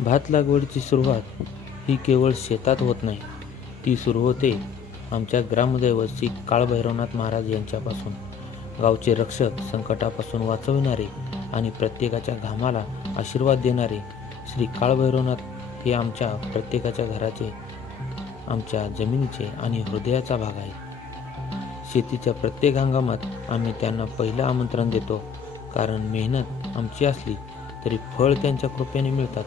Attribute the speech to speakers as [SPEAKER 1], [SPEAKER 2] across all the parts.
[SPEAKER 1] भात लागवडीची सुरुवात ही केवळ शेतात होत नाही. ती सुरू होते आमच्या ग्रामदैवत श्री काळभैरवनाथ महाराज यांच्यापासून. गावचे रक्षक संकटापासून वाचविणारे आणि प्रत्येकाच्या घामाला आशीर्वाद देणारे श्री काळभैरवनाथ हे आमच्या प्रत्येकाच्या घराचे आमच्या जमिनीचे आणि हृदयाचा भाग आहे शेतीच्या प्रत्येक हंगामात आम्ही त्यांना पहिलं आमंत्रण देतो. कारण मेहनत आमची असली तरी फळ त्यांच्या कृपेने मिळतात.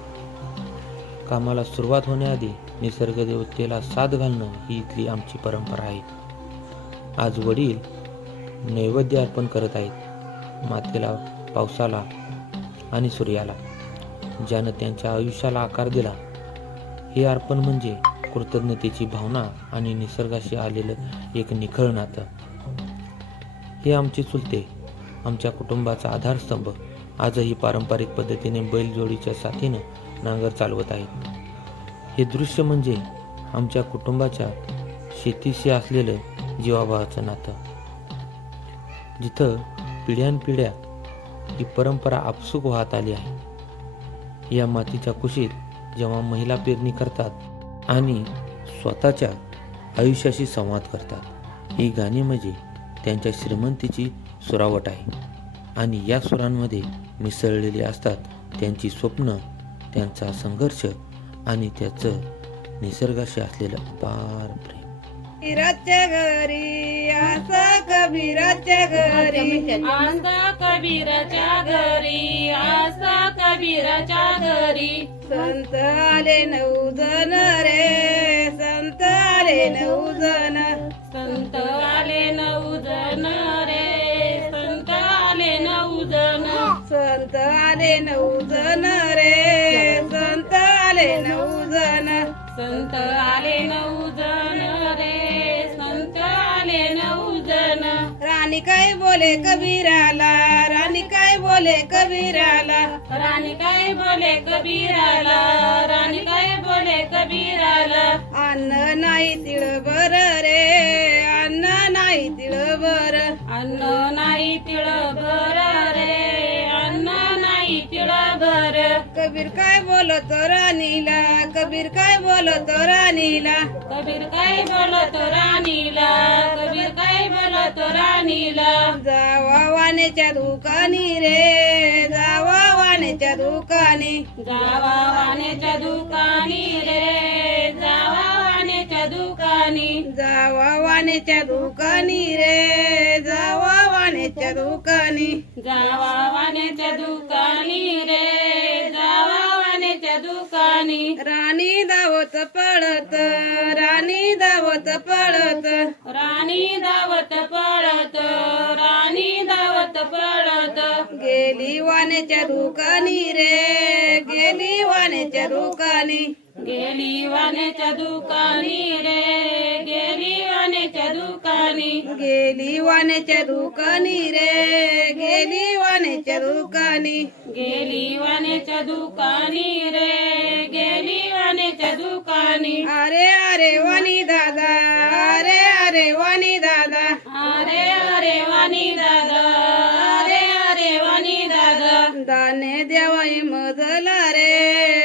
[SPEAKER 1] कामाला सुरुवात होण्याआधी निसर्ग देवतेला साथ घालणं ही इथली आमची परंपरा आहे. आज वडील नैवेद्य अर्पण करत आहेत मातेला पावसाला आणि सूर्याला. ज्यानं त्यांच्या आयुष्याला आकार दिला हे अर्पण म्हणजे कृतज्ञतेची भावना आणि निसर्गाशी आलेलं एक निखळ नातं. हे आमचे चुलते आमच्या कुटुंबाचा आधारस्तंभ. आजही पारंपरिक पद्धतीने बैलजोडीच्या साथीनं नांगर चालवत आहेत. हे दृश्य म्हणजे आमच्या कुटुंबाच्या शेतीशी असलेलं जीवाभावाचं नातं. जिथं पिढ्यानपिढ्या ही परंपरा आपसूक वाहत आली आहे. या मातीच्या कुशीत जेव्हा महिला पेरणी करतात आणि स्वतःच्या आयुष्याशी संवाद करतात ही गाणी म्हणजे त्यांच्या श्रीमंतीची सुरावट आहे. आणि या सुरांमध्ये मिसळलेली असतात त्यांची स्वप्न त्यांचा संघर्ष आणि त्याचं निसर्गाशी असलेलं अपार प्रेम.
[SPEAKER 2] कबीराच्या घरी असं कबीराच्या घरी.
[SPEAKER 3] आसा कबीराच्या घरी आसा कबीराच्या घरी.
[SPEAKER 2] संत आले नऊ जण रे संत आले नऊ जण
[SPEAKER 3] संत आले नऊ जण रे संत आले नऊ जण
[SPEAKER 2] संत आले नऊ जण रे आले नऊ जण.
[SPEAKER 3] संत आले नऊ जण रे संत आले नऊ जण.
[SPEAKER 2] राणी काय बोले कबीराला? राणी काय बोले कबीराला?
[SPEAKER 3] राणी काय बोले कबीराला? राणी काय बोले
[SPEAKER 2] बोलतो राणीला. कबीर काय बोलतो राणीला?
[SPEAKER 3] कबीर काय बोलतो राणीला? कबीर काय बोलतो राणीला?
[SPEAKER 2] जावा वाण्याच्या दुकानी रे. जावा वाण्याच्या दुकानी.
[SPEAKER 3] जावा वाण्याच्या दुकानी रे. जावा वाण्याच्या दुकानी.
[SPEAKER 2] जावा वाण्याच्या दुकानी रे. जावा वाण्याच्या दुकानी.
[SPEAKER 3] जावा वाण्याच्या दुकानी.
[SPEAKER 2] राणी धावत पळत राणी धावत पळत.
[SPEAKER 3] राणी धावत पळत राणी धावत पळत.
[SPEAKER 2] गेली वाण्याच्या दुकानी रे गेली वाण्याच्या दुकानी
[SPEAKER 3] गेली वाण्याच्या दुकानी रे गेली वाण्याच्या दुकानी.
[SPEAKER 2] गेली वाण्याच्या दुकानी रे गेली वाण्याच्या दुकानी.
[SPEAKER 3] गेली वाण्याच्या दुकानी रे गेली वाण्याच्या दुकानी.
[SPEAKER 2] अरे अरे वाणी दादा अरे अरे वाणी दादा.
[SPEAKER 3] अरे अरे वाणी दादा अरे अरे वाणी दादा.
[SPEAKER 2] धान्य देवाई मजला रे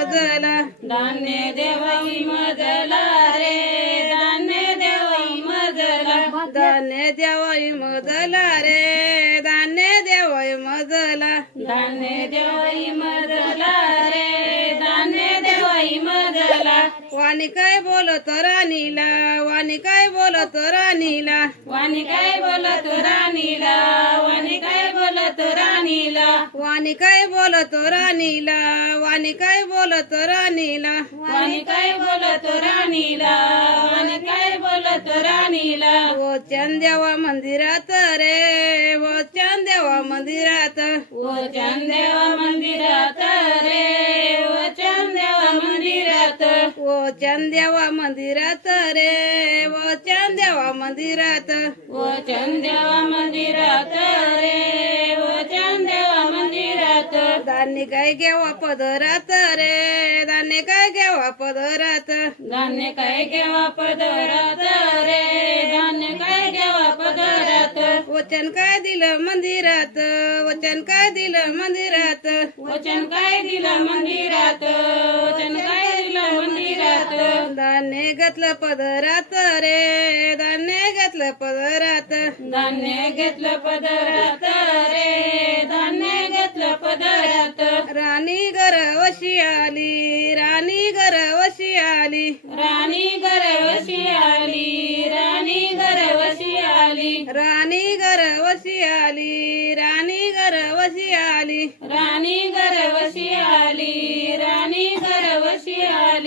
[SPEAKER 2] मजला.
[SPEAKER 3] धान्य देवाई मजला रे धान्य देवाई मजला.
[SPEAKER 2] धान्य देवाई मजला रे धान्य देवाई मजला.
[SPEAKER 3] धान्य देवाई मजला
[SPEAKER 2] वाणी काय बोलतो राणीला? वाणी काय बोलतो राणीला?
[SPEAKER 3] वाणी काय बोलत राणीला? वाणी काय बोलत राणीला?
[SPEAKER 2] वाणी काय बोलतो राणीला? वाणी काय बोलतो राणीला?
[SPEAKER 3] वाणी काय बोलत राणीला? वाणी काय बोलत राणीला?
[SPEAKER 2] ओ देवा मंदिरात रे ओ देवा मंदिरात.
[SPEAKER 3] ओ चांदेवा मंदिरात रे ओ
[SPEAKER 2] देवा मंदिरात रे ओ देवा मंदिरात.
[SPEAKER 3] ओ चंदेवा मंदिरात रे ओ चंदेवा मंदिरात.
[SPEAKER 2] धान्य काय घ्यावा पदरात रे धान्य काय घ्यावा पदरात.
[SPEAKER 3] धान्य काय घेवा पदरात रे धान्य काय घेवा
[SPEAKER 2] वचन काय दिलं मंदिरात? वचन काय दिलं मंदिरात?
[SPEAKER 3] वचन काय दिलं मंदिरात? वचन काय दिलं मंदिरात?
[SPEAKER 2] धान्य घातलं पदरात रे धान्य घातलं पदरात.
[SPEAKER 3] धान्य घेतलं पदरात रे धान्य घेतलं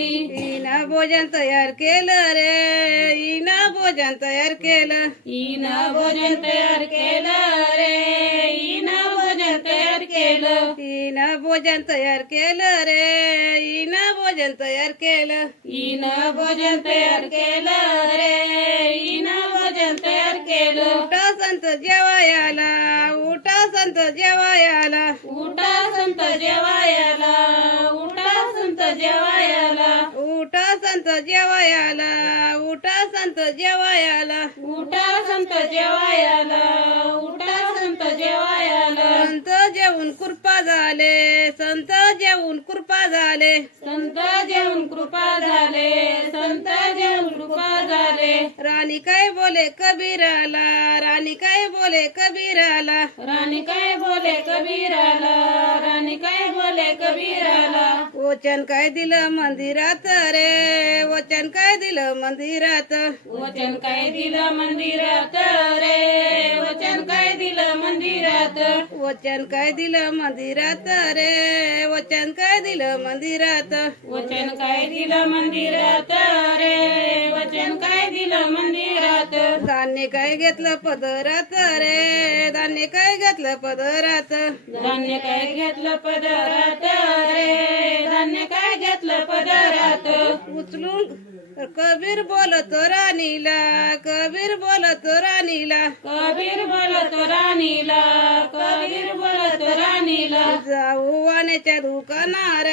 [SPEAKER 2] हिनं भोजन तयार केलं रे. हिनं भोजन तयार केलं.
[SPEAKER 3] हिनं भोजन तयार केलं रे. हिनं भोजन तयार केलं.
[SPEAKER 2] हिनं भोजन तयार केलं रे. हिनं भोजन तयार केलं.
[SPEAKER 3] हिनं भोजन तयार केलं रे. हिनं भोजन तयार केलं.
[SPEAKER 2] उठा संत जेवायाला. उठा संत जेवायाला.
[SPEAKER 3] उठा संत जेवायला. जेवायला.
[SPEAKER 2] उठा संत जेवायाला उठा संत जेवायाला.
[SPEAKER 3] उठा संत जेवायला उठा संत जेवायला.
[SPEAKER 2] संत जेवून कृपा झाले संत जेवून कृपा झाले.
[SPEAKER 3] संत जेवून कृपा झाले संत जेवून कृपा झाले.
[SPEAKER 2] राणी काय बोले कबीराला? राणी काय बोले कबीराला?
[SPEAKER 3] राणी काय बोले कबीराला? राणी काय बोले कबीराला?
[SPEAKER 2] वचन काय दिलं मंदिरात रे? वचन काय दिलं मंदिरात?
[SPEAKER 3] वचन काय दिलं मंदिरात रे? वचन काय दिलं मंदिरात?
[SPEAKER 2] वचन काय दिलं मंदिरात रे? वचन काय दिलं मंदिरात.
[SPEAKER 3] वचन काय दिलं मंदिरात? रे वचन काय दिलं मंदिरात?
[SPEAKER 2] धान्य काय घेतलं पदरात? रे धान्य काय घेतलं पदरात?
[SPEAKER 3] धान्य काय घेतलं पदरात? रे धान्य काय घेतलं पदरात?
[SPEAKER 2] उचलून कबीर बोलतो राणीला कबीर बोलतो राणीला.
[SPEAKER 3] कबीर बोलतो राणीला कबीर बोलतो राणीला.
[SPEAKER 2] जाऊ वाण्याच्या दुकाना रे जाऊ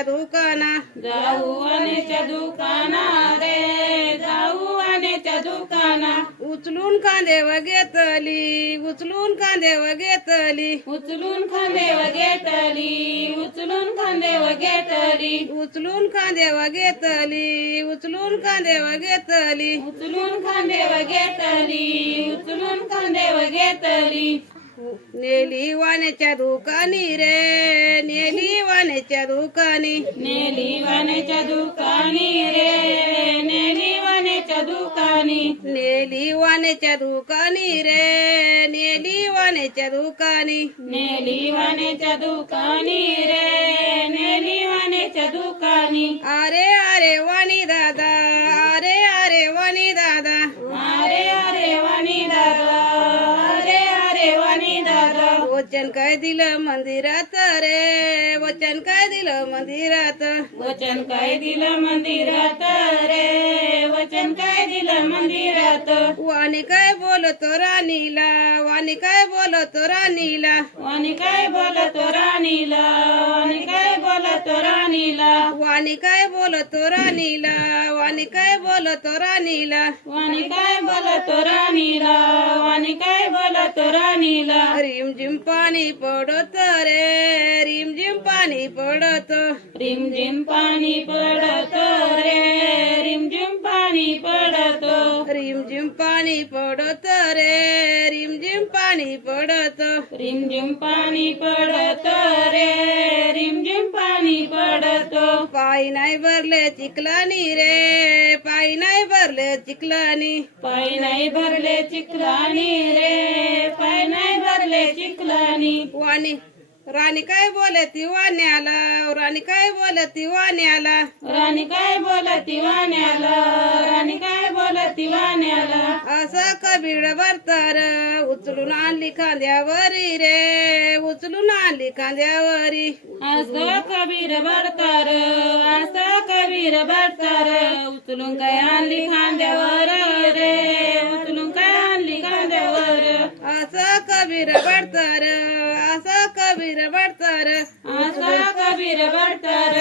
[SPEAKER 2] वाण्याच्या दुकाना.
[SPEAKER 3] जाऊ वाण्याच्या दुकाना रे जाऊ वाण्याच्या दुकाना.
[SPEAKER 2] उचलून कांदे व घेतली उचलून कांदे व घेतली.
[SPEAKER 3] उचलून खांदे व घेतली उचलून खांदे व घेतली.
[SPEAKER 2] उचलून कांदे व घेतली उचलून कांदे व घेतली.
[SPEAKER 3] उचलून खांदे व घेतली उचलून खांदे व घेतली.
[SPEAKER 2] नेली वाण्याच्या दुकानी रे नेली वाण्याच्या दुकानी.
[SPEAKER 3] नेली वाण्याच्या दुकानी रे नेली वाण्याच्या दुकानी.
[SPEAKER 2] नेली वाण्याच्या दुकानी रे नेली वाण्याच्या दुकानी.
[SPEAKER 3] नेली वाण्याच्या दुकानी रे नेली वाण्याच्या दुकानी.
[SPEAKER 2] अरे अरे वाणी दादा वचन काय दिलं मंदिरात? रे वचन काय दिलं मंदिरात?
[SPEAKER 3] वचन काय दिलं मंदिरात? रे वचन काय दिलं मंदिरात?
[SPEAKER 2] वाणी काय बोलतो राणीला? वाणी काय बोलतो राणीला?
[SPEAKER 3] वाणी काय बोलतो राणीला? बोलतो राणीला.
[SPEAKER 2] वाणी काय बोलतो राणीला? वाणी काय बोलतो राणीला?
[SPEAKER 3] वाणी काय बोलतो राणीला? वाणी काय बोलतो राणीला?
[SPEAKER 2] रिम झिम पाणी पडत रे रिम झिम पाणी पडत.
[SPEAKER 3] रिमझिम पाणी पडत रे रिमझिम पाणी पडत.
[SPEAKER 2] रिम झिम पाणी पडत रे रिम झिम पाणी पडत.
[SPEAKER 3] रिमझिम पाणी पडत रे
[SPEAKER 2] चिखलानी रे पायी नाही भरले चिखलानी.
[SPEAKER 3] पाय नाही भरले चिखलानी रे पाय नाही भरले चिखलानी.
[SPEAKER 2] वाणी राणी काय बोले ती वाण्याला राणी काय बोले ती वाण्याला?
[SPEAKER 3] राणी काय बोलती वाण्याला राणी काय बोलती वाण्याला?
[SPEAKER 2] असं कबीड भरतार उचलून आणली खांद्यावरी रे. उचलून आणली खांद्यावरी
[SPEAKER 3] असं कबीर भरतार असं कबीर भरतार उचलून काय आणली खांद्यावर रे? उचलून काय आणली खांद्यावर?
[SPEAKER 2] असं कबीर बडतर असं कबीर बडतर.
[SPEAKER 3] असा कबीर बडतर.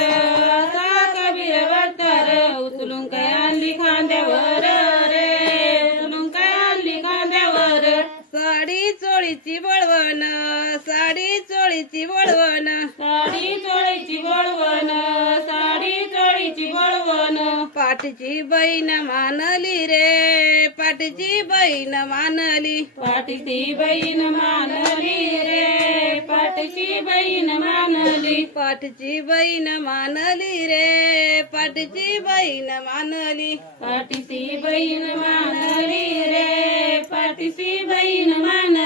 [SPEAKER 2] रे पाठीची बहीण मानली.
[SPEAKER 3] पाठीची बहीण मानली रे पाठीची बहीण मानली.
[SPEAKER 2] पाठीची बहीण मानली रे पाठीची बहीण मानली.
[SPEAKER 3] पाठीची बहीण मानली रे पाठीची बहीण मानली.